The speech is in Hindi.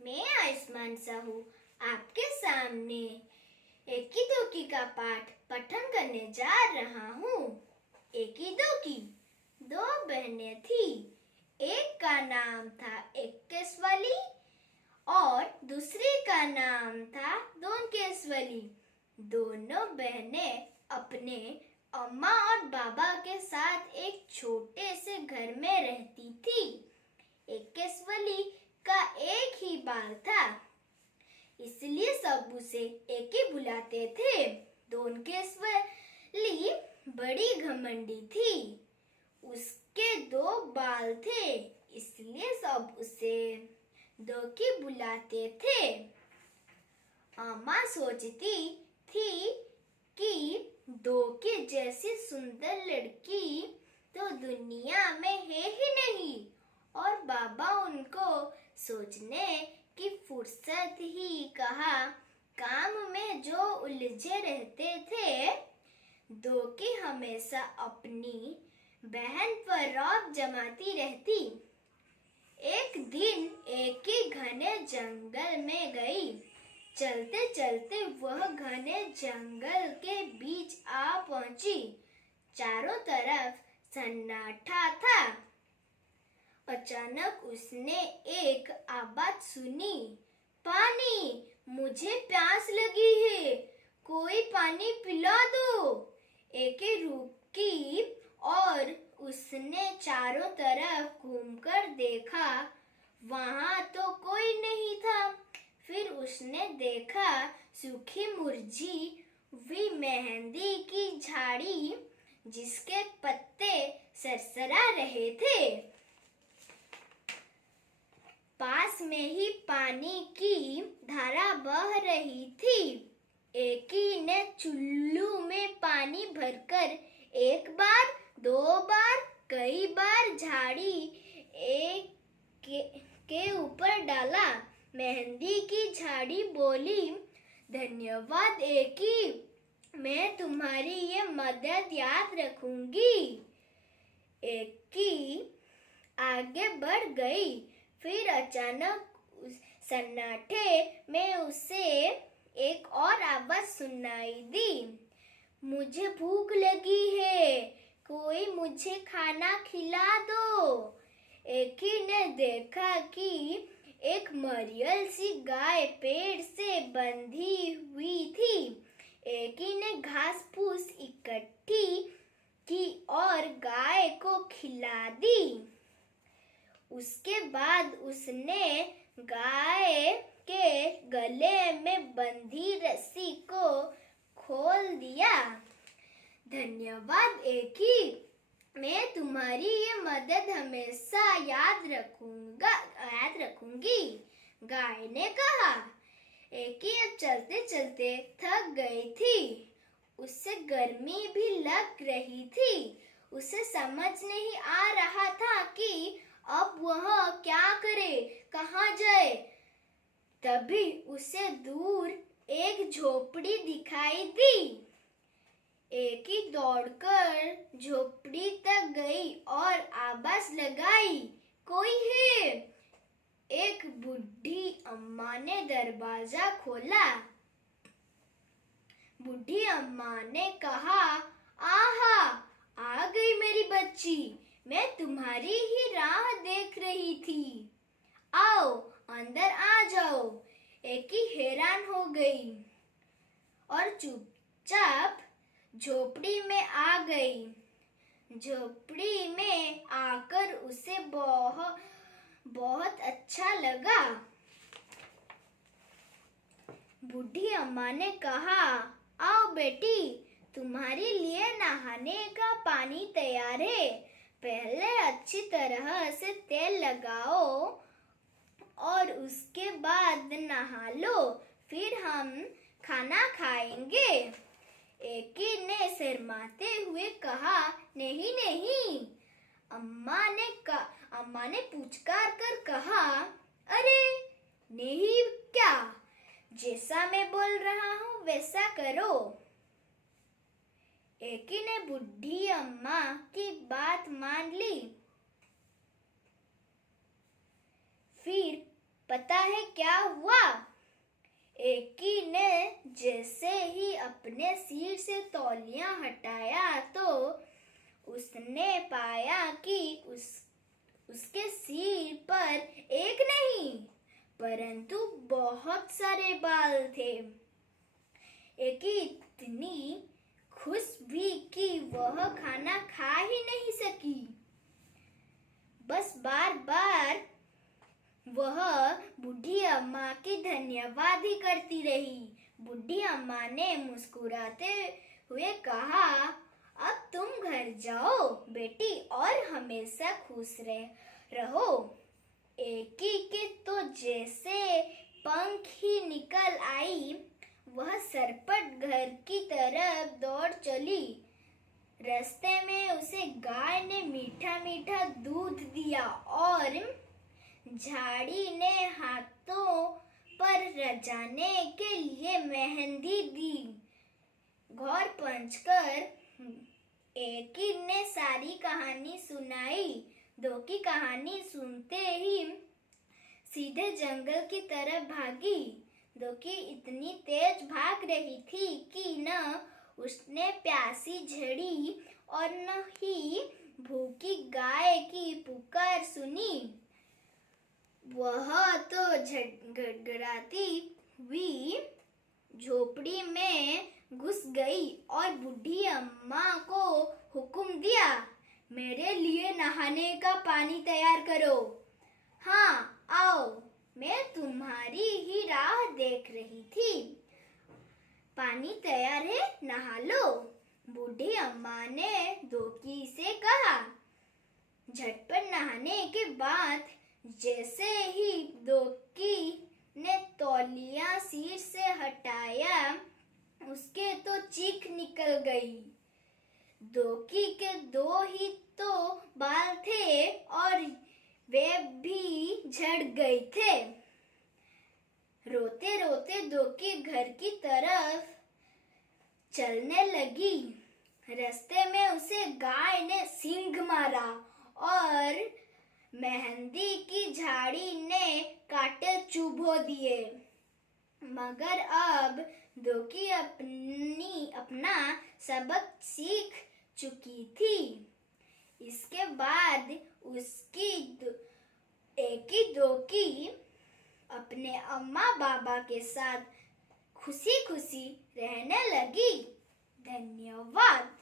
मैं आयुष्मान साहू आपके सामने एकी दोकी का पाठ पठन करने जा रहा हूँ। एकी दोकी, दो बहनें थी। एक का नाम था एक्केश्वरी और दूसरी का नाम था दोनकेश्वरी। दोनों बहनें अपने अम्मा और बाबा के साथ एक छोटे से घर में रहती थी। एक्केश्वरी का एक ही बाल था, इसलिए सब उसे एकी बुलाते थे। दोनकेश्वरी बड़ी घमंडी थी। उसके दो बाल थे, इसलिए सब उसे दोकी बुलाते थे। अम्मा सोचती थी कि दोकी जैसी सुंदर लड़की तो दुनिया में है ही नहीं, और बाबा उनको सोचने की फुर्सत ही कहा काम में जो उलझे रहते थे। दोकी हमेशा अपनी बहन पर रौब जमाती रहती। एक दिन एक ही घने जंगल में गई। चलते चलते वह घने जंगल के बीच आ पहुंची। चारों तरफ सन्नाटा था। अचानक उसने एक आवाज सुनी, पानी, मुझे प्यास लगी है, कोई पानी पिला दो। एकी रुकी और उसने चारों तरफ घूमकर देखा, वहां तो कोई नहीं था। फिर उसने देखा सूखी मुरझी हुई मेहंदी की झाड़ी, जिसके पत्ते सरसरा रहे थे। पास में ही पानी की धारा बह रही थी। एकी ने चुल्लू में पानी भरकर एक बार, दो बार, कई बार झाड़ी के ऊपर डाला। मेहंदी की झाड़ी बोली, धन्यवाद एकी, मैं तुम्हारी ये मदद याद रखूंगी। एकी आगे बढ़ गई। फिर अचानक उस सन्नाटे में उसे एक और आवाज सुनाई दी, मुझे भूख लगी है, कोई मुझे खाना खिला दो। एकी ने देखा कि एक मरियल सी गाय पेड़ से बंधी हुई थी। एकी ने घास फूस इकट्ठी की और गाय को खिला दी। उसके बाद उसने गाय के गले में बंधी रस्सी को खोल दिया। धन्यवाद एकी, मैं तुम्हारी ये मदद हमेशा याद रखूंगी, गाय ने कहा। एकी अब चलते चलते थक गई थी। उससे गर्मी भी लग रही थी। उसे समझ नहीं आ रहा था कि अब वह क्या करे, कहाँ जाए। तभी उसे दूर एक झोपड़ी दिखाई दी। एकी दौड़कर झोपड़ी तक गई और आवाज लगाई, कोई है? एक बूढ़ी अम्मा ने दरवाजा खोला। बूढ़ी अम्मा ने कहा, आहा, आ गई मेरी बच्ची, मैं तुम्हारी ही राह देख रही थी। आओ, अंदर आ जाओ। एकी हैरान हो गई और चुपचाप झोपड़ी में आ गई। झोपड़ी में आकर उसे बहुत अच्छा लगा। बूढ़ी अम्मा ने कहा, आओ बेटी, तुम्हारे लिए नहाने का पानी तैयार है। पहले अच्छी तरह से तेल लगाओ और उसके बाद नहा लो, फिर हम खाना खाएंगे। एकी ने शर्माते हुए कहा, नहीं नहीं। अम्मा ने पुचकार कर कहा, अरे नहीं क्या, जैसा मैं बोल रहा हूँ वैसा करो। एकी ने बूढ़ी अम्मा की बात मान ली। फिर पता है क्या हुआ? एकी ने जैसे ही अपने सिर से तौलिया हटाया तो उसने पाया कि उसके सिर पर एक नहीं परंतु बहुत सारे बाल थे। एकी इतनी खुश भी कि वह खाना खा ही नहीं सकी। बस बार बार वह बूढ़ी अम्मा की धन्यवाद ही करती रही। बूढ़ी अम्मा ने मुस्कुराते हुए कहा, अब तुम घर जाओ बेटी और हमेशा खुश रहो। एकी के तो जैसे पंख ही निकल आई, वह सरपट घर की तरफ दौड़ चली। रास्ते में उसे गाय ने मीठा मीठा दूध दिया और झाड़ी ने हाथों पर रजाने के लिए मेहंदी दी। घर पहुंचकर एकी ने सारी कहानी सुनाई। दो की कहानी सुनते ही सीधे जंगल की तरफ भागी। दो की इतनी तेज भाग रही थी कि न उसने प्यासी झड़ी और न ही भूखी गाय की पुकार सुनी। वह तो गड़गड़ाती हुई झोपड़ी में घुस गई और बूढ़ी अम्मा को हुक्म दिया, मेरे लिए नहाने का पानी तैयार करो। हाँ आओ, मैं तुम्हारी ही राह देख रही थी। पानी तैयार है, नहा लो। बूढ़ी अम्मा ने दोकी से कहा। झटपट नहाने के बाद जैसे ही दोकी ने तौलिया सिर से हटाया, उसके तो चीख निकल गई। दोकी के दो ही तो बाल थे और वे भी झड़ गए थे। रोते रोते दोकी घर की तरफ चलने लगी। रास्ते में उसे गाय ने सींग मारा और मेहंदी की झाड़ी ने कांटे चुभो दिए। मगर अब दोकी अपना सबक सीख चुकी थी। इसके बाद उसकी एकी दोकी अपने अम्मा बाबा के साथ खुशी खुशी रहने लगी। धन्यवाद।